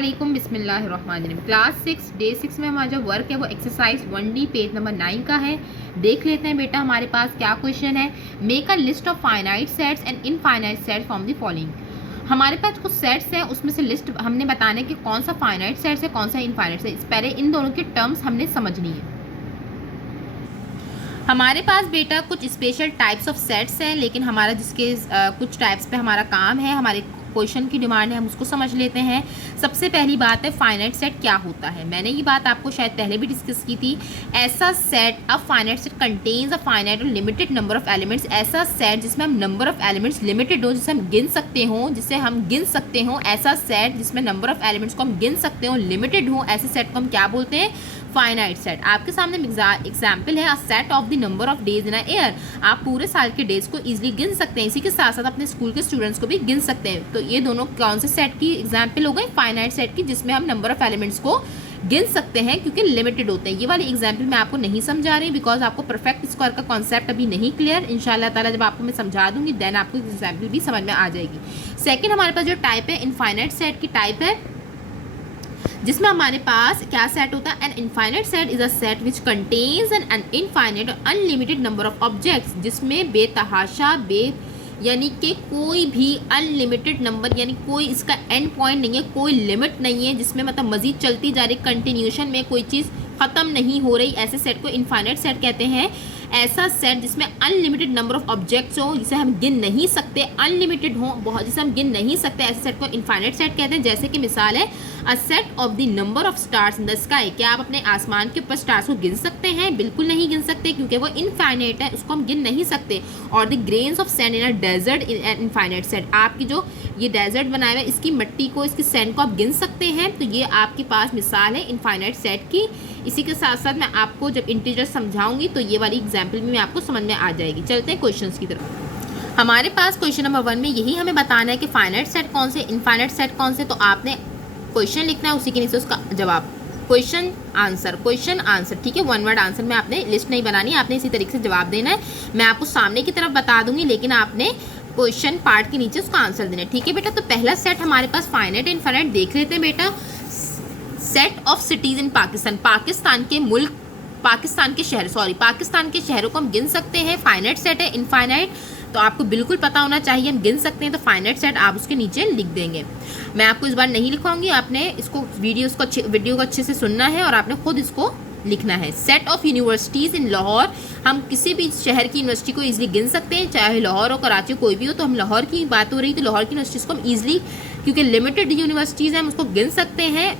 अस्सलामुअलैकुम बिस्मिल्लाहिर्रहमानिर्रहीम। Class 6 day 6 में हमारा जो वर्क है वो एक्सरसाइज 1D पेज नंबर 9 का है। देख लेते हैं बेटा हमारे पास क्या क्वेश्चन है। Make a list of finite sets and infinite sets from the following. हमारे पास कुछ सेट्स हैं, उसमें से लिस्ट हमने बताना है कि कौन सा फाइनाइट सेट्स है कौन सा इनफाइनाइट है। पहले इन दोनों की टर्म्स हमने समझनी है। हमारे पास बेटा कुछ स्पेशल टाइप्स ऑफ सेट्स हैं, लेकिन हमारा जिसके कुछ टाइप्स पे हमारा काम है, हमारे क्वेश्चन की डिमांड है, हम उसको समझ लेते हैं। सबसे पहली बात है फाइनाइट सेट क्या होता है। मैंने ये बात आपको शायद पहले भी डिस्कस की थी। ऐसा set, a finite set contains a finite और लिमिटेड नंबर ऑफ एलिमेंट्स। ऐसा सेट जिसमें हम नंबर ऑफ एलिमेंट्स लिमिटेड हो, जिसे हम गिन सकते हो, ऐसा सेट जिसमें नंबर ऑफ एलिमेंट्स को हम गिन सकते हो, लिमिटेड हो, ऐसे सेट को हम क्या बोलते हैं, फाइनाइट सेट। आपके सामने एग्जाम्पल है, a set of the number of days in a year. आप पूरे साल के डेज को इजीली गिन सकते हैं, इसी के साथ साथ अपने स्कूल के स्टूडेंट्स को भी गिन सकते हैं। तो ये दोनों कौन से सेट की एग्जाम्पल हो गए, फाइनाइट सेट की, जिसमें हम नंबर ऑफ एलिमेंट्स को गिन सकते हैं क्योंकि लिमिटेड होते हैं। ये वाली एग्जाम्पल मैं आपको नहीं समझा रही बिकॉज आपको परफेक्ट स्क्वायर का कॉन्सेप्ट अभी नहीं क्लियर। इंशाल्लाह ताला जब आपको मैं समझा दूंगी देन आपको एग्जाम्पल भी समझ में आ जाएगी। सेकेंड हमारे पास जो टाइप है इनफाइनाइट सेट की टाइप है, जिसमें हमारे पास क्या सेट होता है, an infinite set is a set which contains an infinite और अनलिमिटेड नंबर ऑफ ऑब्जेक्ट्स। जिसमें बेतहाशा यानी कि कोई भी अनलिमिटेड नंबर, यानी कोई इसका एंड पॉइंट नहीं है, कोई लिमिट नहीं है, जिसमें मतलब मजीद चलती जा रही, कंटिन्यूशन में कोई चीज़ ख़त्म नहीं हो रही, ऐसे सेट को इनफाइनाइट सेट कहते हैं। ऐसा सेट जिसमें अनलिमिटेड नंबर ऑफ ऑब्जेक्ट्स हो, जिसे हम गिन नहीं सकते, अनलिमिटेड हो बहुत, जिसे हम गिन नहीं सकते, ऐसे सेट को इनफाइनाइट सेट कहते हैं। जैसे कि मिसाल है, a set of the number of stars in the sky. क्या आप अपने आसमान के ऊपर स्टार्स को गिन सकते हैं? बिल्कुल नहीं गिन सकते क्योंकि वो इनफाइनाइट है, उसको हम गिन नहीं सकते। और the grains of sand in a desert in infinite set. आपकी जो ये डेजर्ट बनाया हुआ है, इसकी मिट्टी को, इसकी सैंड को आप गिन सकते हैं। तो ये आपके पास मिसाल है इनफाइनाइट सेट की। इसी के साथ साथ मैं आपको जब इंटीजर समझाऊंगी तो ये वाली एग्जाम्पल भी मैं आपको समझ में आ जाएगी। चलते हैं क्वेश्चंस की तरफ। हमारे पास क्वेश्चन नंबर 1 में यही हमें बताना है कि फाइनाइट सेट कौन से, इनफाइनाइट सेट कौन से। तो आपने क्वेश्चन लिखना है, उसी के नीचे उसका जवाब, क्वेश्चन आंसर, ठीक है। 1 वर्ड आंसर में आपने लिस्ट नहीं बनानी, आपने इसी तरीके से जवाब देना है। मैं आपको सामने की तरफ बता दूंगी, लेकिन आपने क्वेश्चन पार्ट के नीचे उसका आंसर देना है, ठीक है बेटा। तो पहला सेट हमारे पास फाइनाइट इनफाइनाइट देख लेते हैं बेटा। Set of cities in Pakistan. Pakistan के शहरों को हम गिन सकते हैं, फाइनाइट सेट है। इनफाइनाइट तो आपको बिल्कुल पता होना चाहिए, हम गिन सकते हैं, तो फाइनाइट सेट आप उसके नीचे लिख देंगे। मैं आपको इस बार नहीं लिखवाऊंगी, आपने इसको वीडियो को अच्छे से सुनना है और आपने खुद इसको लिखना है। सेट ऑफ यूनिवर्सिटीज़ इन लाहौर। हम किसी भी शहर की यूनिवर्सिटी को इजीली गिन सकते हैं, चाहे लाहौर हो, कराची, कोई भी हो। तो हम लाहौर की बात हो रही, तो लाहौर की यूनिवर्सिटीज़ को हम ईजिली, क्योंकि लिमिटेड यूनिवर्सिटीज़ हैं, हम उसको गिन सकते हैं।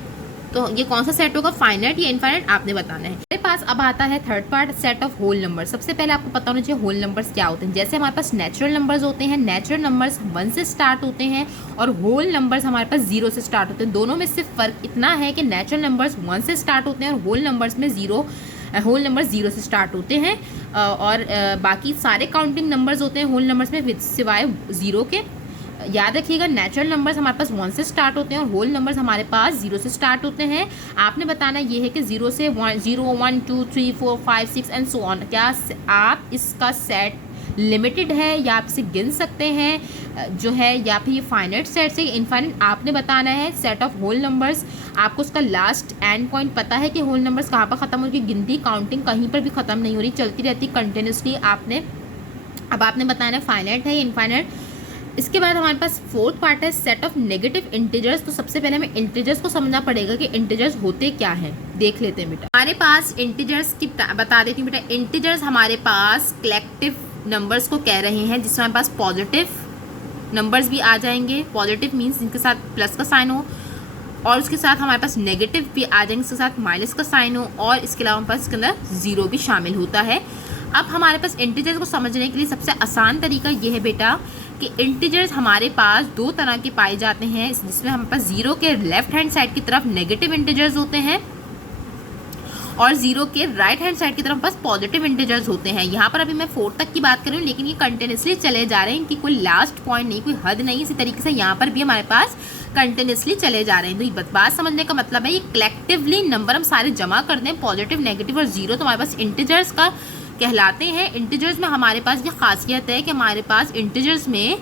तो ये कौन सा सेट होगा, फाइनाइट या इनफाइनाइट, आपने बताना है। मेरे पास अब आता है third part, set of whole number. सबसे पहले आपको पता होना चाहिए होल नंबर्स क्या होते हैं। जैसे हमारे पास नेचुरल नंबर्स होते हैं, नेचुरल नंबर्स 1 से स्टार्ट होते हैं और होल नंबर्स हमारे पास 0 से स्टार्ट होते हैं। दोनों में सिर्फ फ़र्क इतना है कि नेचुरल नंबर्स 1 से स्टार्ट होते हैं और होल नंबर्स 0 से स्टार्ट होते हैं। और बाकी सारे काउंटिंग नंबर्स होते हैं होल नंबर्स में सिवाय 0 के। याद रखिएगा, नेचुरल नंबर्स हमारे पास 1 से स्टार्ट होते हैं और होल नंबर्स हमारे पास 0 से स्टार्ट होते हैं। आपने बताना ये है कि 0 से 1, 0, 1, 2, 3, 4, 5, 6 एंड सो ऑन। क्या आप इसका सेट लिमिटेड है या आप इसे गिन सकते हैं जो है, या फिर ये फाइनाइट सेट से इनफाइनाइट, आपने बताना है। सेट ऑफ होल नंबर्स, आपको उसका लास्ट एंड पॉइंट पता है कि होल नंबर्स कहाँ पर ख़त्म हो रही, गिनती काउंटिंग कहीं पर भी ख़त्म नहीं हो रही, चलती रहती कंटिन्यूसली। अब आपने बताना है फाइनाइट है या इनफाइनाइट। इसके बाद हमारे पास फोर्थ पार्ट है सेट ऑफ नेगेटिव इंटीजर्स। तो सबसे पहले हमें इंटीजर्स को समझना पड़ेगा कि इंटीजर्स होते क्या हैं, देख लेते हैं बेटा। हमारे पास इंटीजर्स की बता देती हूँ बेटा। इंटीजर्स हमारे पास कलेक्टिव नंबर्स को कह रहे हैं, जिसमें हमारे पास पॉजिटिव नंबर्स भी आ जाएंगे। पॉजिटिव मीन्स जिनके साथ प्लस का साइन हो, और उसके साथ हमारे पास नेगेटिव भी आ जाएंगे, इसके साथ माइनस का साइन हो, और इसके अलावा हमारे पास इसके अंदर 0 भी शामिल होता है। अब हमारे पास इंटीजर्स को समझने के लिए सबसे आसान तरीका ये है बेटा कि इंटीजर्स हमारे पास 2 तरह के पाए जाते हैं, जिसमें हमारे पास 0 के लेफ्ट हैंड साइड की तरफ नेगेटिव इंटीजर्स होते हैं और 0 के राइट हैंड साइड की तरफ बस पॉजिटिव इंटीजर्स होते हैं। यहाँ पर अभी मैं 4 तक की बात कर रही हूँ, लेकिन ये कंटिन्यूसली चले जा रहे हैं, इनकी कोई लास्ट पॉइंट नहीं, कोई हद नहीं। इसी तरीके से यहाँ पर भी हमारे पास कंटिन्यूसली चले जा रहे हैं। तो ये बात समझने का मतलब है, ये कलेक्टिवली नंबर हम सारे जमा कर दें, पॉजिटिव, नेगेटिव और 0, तो हमारे पास इंटीजर्स का कहलाते हैं। इंटीजर्स में हमारे पास ये खासियत है कि हमारे पास इंटीजर्स में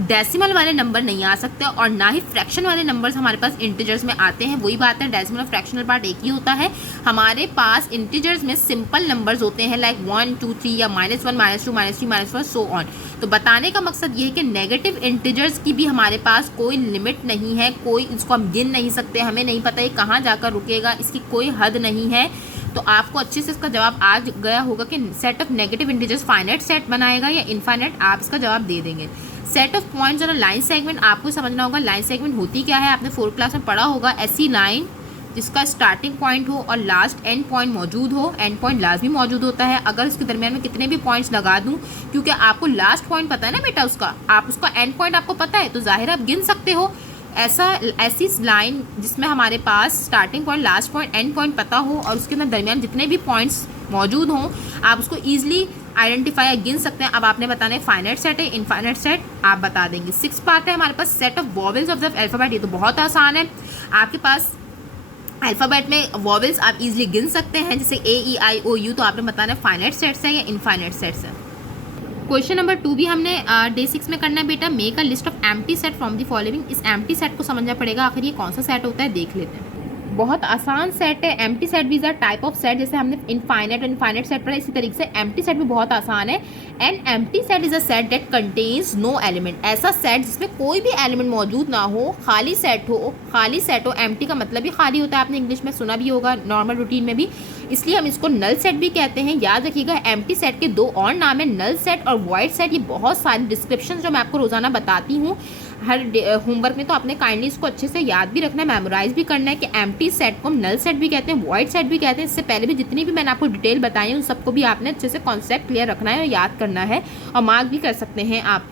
डेसिमल वाले नंबर नहीं आ सकते और ना ही फ्रैक्शन वाले नंबर्स हमारे पास इंटीजर्स में आते हैं। वही बात है, डेसिमल और फ्रैक्शनल पार्ट एक ही होता है। हमारे पास इंटीजर्स में सिंपल नंबर्स होते हैं लाइक 1 2 3 या -1 -2 -3 -4 सो ऑन। तो बताने का मकसद ये है कि नेगेटिव इंटीजर्स की भी हमारे पास कोई लिमिट नहीं है, कोई इसको हम गिन नहीं सकते, हमें नहीं पता ये कहाँ जाकर रुकेगा, इसकी कोई हद नहीं है। तो आपको अच्छे से इसका जवाब आ गया होगा कि set of negative integers finite set बनाएगा या इनफाइनाइट, आप इसका जवाब दे देंगे। सेट ऑफ पॉइंट्स और लाइन सेगमेंट आपको समझना होगा। लाइन सेगमेंट होती क्या है, आपने 4th क्लास में पढ़ा होगा। ऐसी लाइन जिसका स्टार्टिंग पॉइंट हो और लास्ट एंड पॉइंट मौजूद हो। एंड पॉइंट लाजमी मौजूद होता है। अगर इसके दरमियान में कितने भी पॉइंट्स लगा दूं, क्योंकि आपको लास्ट पॉइंट पता है ना बेटा उसका, आप उसका एंड पॉइंट आपको पता है, तो जाहिर आप गिन सकते हो। ऐसी लाइन जिसमें हमारे पास starting point, last point, end point पता हो और उसके अंदर दरमियान जितने भी पॉइंट्स मौजूद हों, आप उसको ईजिली आइडेंटिफाई या गिन सकते हैं। अब आपने बताना है फाइनाइट सेट है इनफाइनाइट सेट, आप बता देंगे। 6 पार्ट है हमारे पास set of vowels of the alphabet. ये तो बहुत आसान है, आपके पास अल्फ़ाबेट में वॉवेल्स आप इजीली गिन सकते हैं, जैसे AEIOU। तो आपने बताना है फाइनाइट सेट्स है या इनफाइनाइट सेट्स है। क्वेश्चन नंबर 2 भी हमने डे 6 में करना है बेटा। Make a list of empty set from the following. इस एम्प्टी सेट को समझना पड़ेगा, आखिर ये कौन सा सेट होता है देख लेते हैं। बहुत आसान सेट है। एम्प्टी सेट भी is a type of set, जैसे हमने इनफाइनाइट और इनफाइनाइट सेट पढ़ा, इसी तरीके से एम्प्टी सेट भी बहुत आसान है। And empty set is a set that contains no element. ऐसा सेट जिसमें कोई भी एलिमेंट मौजूद ना हो, खाली सेट हो। खाली सेट हो, एम्प्टी का मतलब ही खाली होता है, आपने इंग्लिश में सुना भी होगा, नॉर्मल रूटीन में भी, इसलिए हम इसको नल सेट भी कहते हैं। याद रखिएगा, एम्प्टी सेट के 2 और नाम है, नल सेट और वॉइड सेट। ये बहुत सारी डिस्क्रिप्शन जो मैं आपको रोजाना बताती हूँ हर होमवर्क में, तो आपने काइंडली इसको अच्छे से याद भी रखना है, मेमोराइज भी करना है कि एम्प्टी सेट को हम नल सेट भी कहते हैं, वॉइड सेट भी कहते हैं। इससे पहले भी जितनी भी मैंने आपको डिटेल बताई है उन सबको भी आपने अच्छे से कॉन्सेप्ट क्लियर रखना है और याद करना है, और मार्क भी कर सकते हैं आप।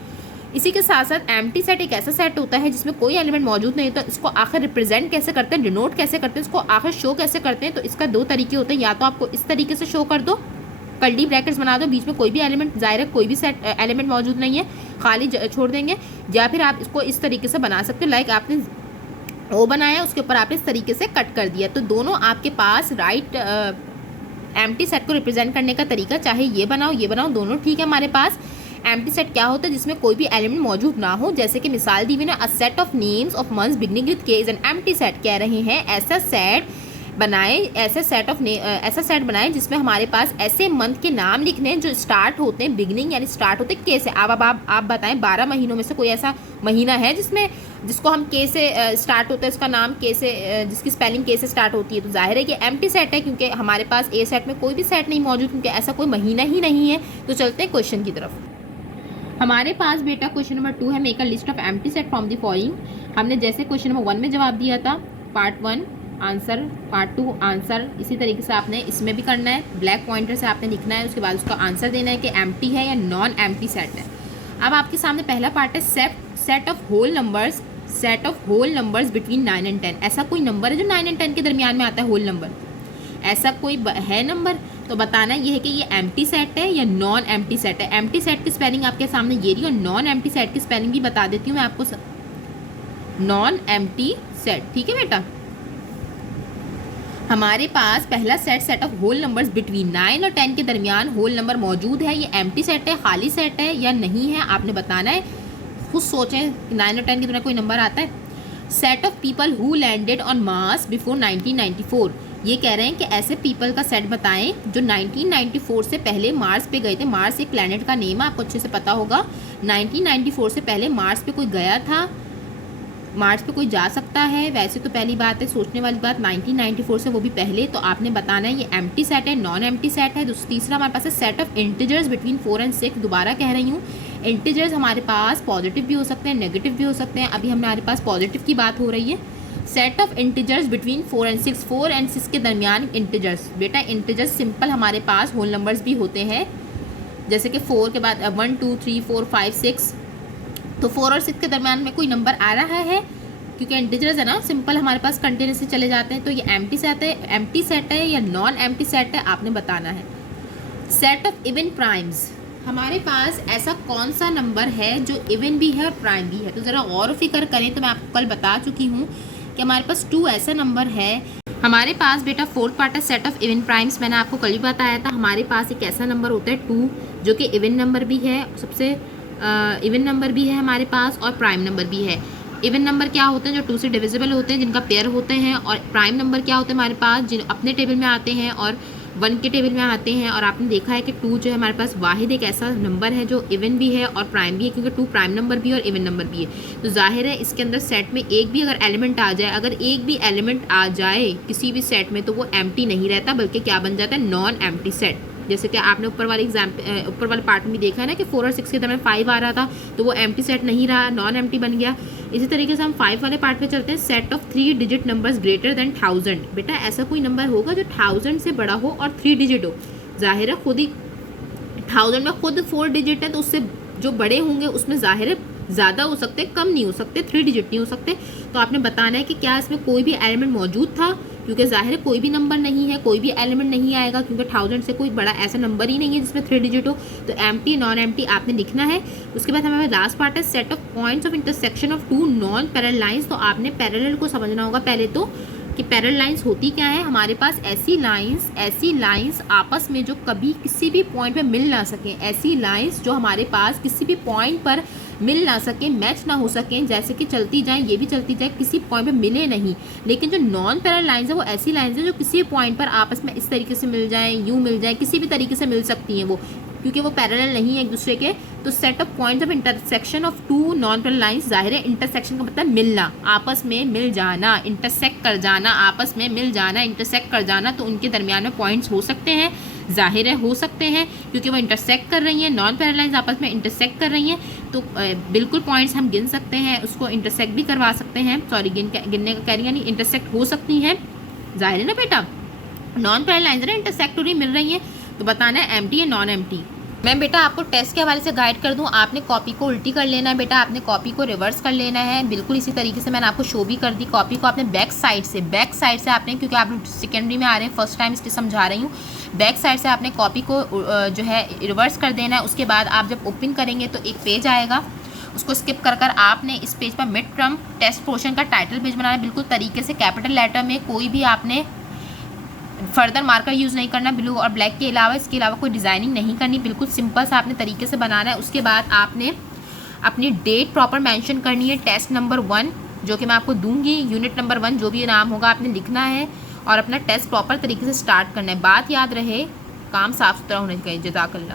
इसी के साथ साथ एम्प्टी सेट एक ऐसा सेट होता है जिसमें कोई एलिमेंट मौजूद नहीं, तो इसको आखिर रिप्रेजेंट कैसे करते हैं, डिनोट कैसे करते हैं, इसको आखिर शो कैसे करते हैं। तो इसका 2 तरीके होते हैं, या तो आपको इस तरीके से शो कर दो, कर्ली ब्रैकेट्स बना दो, बीच में कोई भी एलिमेंट, जाहिर है कोई भी सेट एलिमेंट मौजूद नहीं है, खाली छोड़ देंगे, या फिर आप इसको इस तरीके से बना सकते हो, लाइक आपने ओ बनाया, उसके ऊपर आपने इस तरीके से कट कर दिया। तो दोनों आपके पास राइट एम्प्टी सेट को रिप्रेजेंट करने का तरीका, चाहे ये बनाओ, दोनों ठीक है हमारे पास। एम्प्टी सेट क्या होता है, जिसमें कोई भी एलिमेंट मौजूद ना हो, जैसे कि मिसाल दी हुई ना, a set of names of months beginning with के इज एन एम्प्टी सेट। कह रहे हैं ऐसा सेट बनाएं जिसमें हमारे पास ऐसे मंथ के नाम लिखने हैं जो स्टार्ट होते हैं बिगनिंग यानी स्टार्ट होते हैं के से। अब आप बताएं 12 महीनों में से कोई ऐसा महीना है जिसको हम के से स्टार्ट होता है, उसका नाम के से, जिसकी स्पेलिंग के से स्टार्ट होती है। तो जाहिर है कि एम्प्टी सेट है, क्योंकि हमारे पास ए सेट में कोई भी सेट नहीं मौजूद, क्योंकि ऐसा कोई महीना ही नहीं है। तो चलते हैं क्वेश्चन की तरफ। हमारे पास बेटा क्वेश्चन नंबर 2 है, make a list of empty set from the following. हमने जैसे क्वेश्चन नंबर 1 में जवाब दिया था, पार्ट 1 आंसर, पार्ट 2 आंसर, इसी तरीके से आपने इसमें भी करना है। ब्लैक पॉइंटर से आपने लिखना है, उसके बाद उसका आंसर देना है कि एम्प्टी है या नॉन एम्प्टी सेट है। अब आपके सामने पहला पार्ट है set of whole numbers between 9 and 10। ऐसा कोई नंबर है जो 9 and 10 के दरमियान में आता है, होल नंबर, ऐसा कोई है नंबर। तो बताना ये है कि ये एम्प्टी सेट है या नॉन एम्प्टी सेट है। एम्प्टी सेट की स्पेलिंग आपके सामने ये रही, और नॉन एम्प्टी सेट की स्पेलिंग भी बता देती हूँ मैं आपको, नॉन एम्प्टी सेट, ठीक है बेटा। हमारे पास पहला set of whole numbers between 9 और 10 के दरमियान होल नंबर मौजूद है। ये एम्प्टी सेट है, खाली सेट है या नहीं है, आपने बताना है। खुद सोचें कि 9 और 10 के दरमियान कोई नंबर आता है। Set of people who landed on Mars before 1994। ये कह रहे हैं कि ऐसे पीपल का सेट बताएं जो 1994 से पहले मार्स पे गए थे। मार्स एक प्लैनेट का नेम है, आपको अच्छे से पता होगा। 1994 से पहले मार्स पे कोई गया था, मार्च पे कोई जा सकता है, वैसे तो पहली बात है सोचने वाली बात, 1994 से वो भी पहले। तो आपने बताना है ये एम्प्टी सेट है, नॉन एम्प्टी सेट है। तीसरा हमारे पास है set of integers between 4 and 6। दोबारा कह रही हूँ, इंटीजर्स हमारे पास पॉजिटिव भी हो सकते हैं, नेगेटिव भी हो सकते हैं। अभी हमारे पास पॉजिटिव की बात हो रही है। Set of integers between 4 and 6। 4 and 6 के दरमियान इंटीजर्स, बेटा इंटीजर्स सिंपल हमारे पास होल नंबर्स भी होते हैं, जैसे कि 4 के बाद 1 2 3 4 5 6। तो 4 और 6 के दरमियान में कोई नंबर आ रहा है, क्योंकि इंटीजर्स है ना, सिंपल हमारे पास कंटिन्यूसली चले जाते हैं। तो ये एम्प्टी सेट है या नॉन एम्प्टी सेट है, आपने बताना है। Set of even primes. हमारे पास ऐसा कौन सा नंबर है जो इवन भी है और प्राइम भी है। तो ज़रा गौर फिक्र करें, तो मैं आपको कल बता चुकी हूँ कि हमारे पास 2 ऐसा नंबर है हमारे पास बेटा फोर्थ पार्ट है सेट ऑफ इवन प्राइम्स। मैंने आपको कल ही बताया था हमारे पास एक ऐसा नंबर होता है 2 जो कि इवन नंबर भी है, सबसे इवन नंबर भी है हमारे पास और प्राइम नंबर भी है। इवन नंबर क्या होते हैं? जो 2 से डिविजिबल होते हैं, जिनका पेयर होते हैं। और प्राइम नंबर क्या होते हैं हमारे पास? जिन अपने टेबल में आते हैं और 1 के टेबल में आते हैं। और आपने देखा है कि 2 जो है हमारे पास वाहिद एक ऐसा नंबर है जो इवन भी है और प्राइम भी है, क्योंकि 2 प्राइम नंबर भी है और इवन नंबर भी है। तो जाहिर है इसके अंदर सेट में एक भी अगर एलिमेंट आ जाए, अगर एक भी एलिमेंट आ जाए किसी भी सेट में, तो वो एम्प्टी नहीं रहता, बल्कि क्या बन जाता है? Non empty set. जैसे कि आपने ऊपर वाले ऊपर वाले पार्ट में भी देखा है ना कि 4 और 6 के दरमियान 5 आ रहा था, तो वो एम्प्टी सेट नहीं रहा, नॉन एम्प्टी बन गया। इसी तरीके से हम 5 वाले पार्ट पे चलते हैं। Set of 3 digit numbers greater than 1000। बेटा ऐसा कोई नंबर होगा जो 1000 से बड़ा हो और 3 डिजिट हो। जाहिर है खुद ही 1000 में खुद 4 डिजिट है, तो उससे जो बड़े होंगे उसमें जाहिर है ज़्यादा हो सकते, कम नहीं हो सकते, 3 डिजिट नहीं हो सकते। तो आपने बताना है कि क्या इसमें कोई भी एलिमेंट मौजूद था, क्योंकि जाहिर है कोई भी नंबर नहीं है, कोई भी एलिमेंट नहीं आएगा, क्योंकि 1000 से कोई बड़ा ऐसा नंबर ही नहीं है जिसमें 3 डिजिट हो। तो एम्प्टी नॉन एम्प्टी आपने लिखना है। उसके बाद हमारे लास्ट पार्ट है set of points of intersection of 2 non parallel lines. तो आपने पैरेलल को समझना होगा पहले तो कि पैरेलल लाइंस होती क्या है। हमारे पास ऐसी लाइंस आपस में जो कभी किसी भी पॉइंट पे मिल ना सकें, ऐसी लाइंस जो हमारे पास किसी भी पॉइंट पर मिल ना सकें, मैच ना हो सकें, जैसे कि चलती जाएं, ये भी चलती जाए, किसी पॉइंट पे मिले नहीं। लेकिन जो नॉन पैरेलल लाइंस है वो ऐसी लाइंस है जो किसी पॉइंट पर आपस में इस तरीके से मिल जाएं, यूँ मिल जाएं, किसी भी तरीके से मिल सकती हैं वो, क्योंकि वो पैरेलल नहीं है एक दूसरे के। तो set of points of intersection of 2 non parallel lines, जाहिर है इंटरसेक्शन का मतलब मिलना, आपस में मिल जाना, इंटरसेक्ट कर जाना, आपस में मिल जाना, इंटरसेक्ट कर जाना। तो उनके दरमियान में पॉइंट्स हो सकते हैं, जाहिर है हो सकते हैं, क्योंकि वो इंटरसेक्ट कर रही हैं, नॉन पैरेलल लाइंस आपस में इंटरसेक्ट कर रही हैं। तो बिल्कुल पॉइंट्स हम गिन सकते हैं, उसको इंटरसेक्ट भी करवा सकते हैं, सॉरी गिनने का कह रही यानी इंटरसेक्ट हो सकती हैं। जाहिर है ना बेटा, नॉन पैरेलल लाइंस ना इंटरसेक्ट हो रही मिल रही हैं, तो बताना है एम्प्टी या नॉन एम्प्टी। मैं बेटा आपको टेस्ट के हवाले से गाइड कर दूं। आपने कॉपी को उल्टी कर लेना है बेटा, आपने कॉपी को रिवर्स कर लेना है, बिल्कुल इसी तरीके से मैंने आपको शो भी कर दी। कॉपी को आपने बैक साइड से आपने, क्योंकि आप सेकेंडरी में आ रहे हैं, फर्स्ट टाइम इसलिए समझा रही हूँ, बैक साइड से आपने कॉपी को जो है रिवर्स कर देना है। उसके बाद आप जब ओपन करेंगे तो एक पेज आएगा, उसको स्किप कर कर आपने इस पेज पर मिड टर्म टेस्ट पोर्शन का टाइटल पेज बनाना है, बिल्कुल तरीके से कैपिटल लेटर में, कोई भी आपने फर्दर मार्कर यूज़ नहीं करना, ब्लू और ब्लैक के अलावा, इसके अलावा कोई डिज़ाइनिंग नहीं करनी, बिल्कुल सिंपल सा आपने तरीके से बनाना है। उसके बाद आपने अपनी डेट प्रॉपर मेंशन करनी है, टेस्ट नंबर 1 जो कि मैं आपको दूंगी, यूनिट नंबर 1 जो भी नाम होगा आपने लिखना है, और अपना टेस्ट प्रॉपर तरीके से स्टार्ट करना है। बात याद रहे, काम साफ सुथरा होना चाहिए। जज़ाकल्लाह।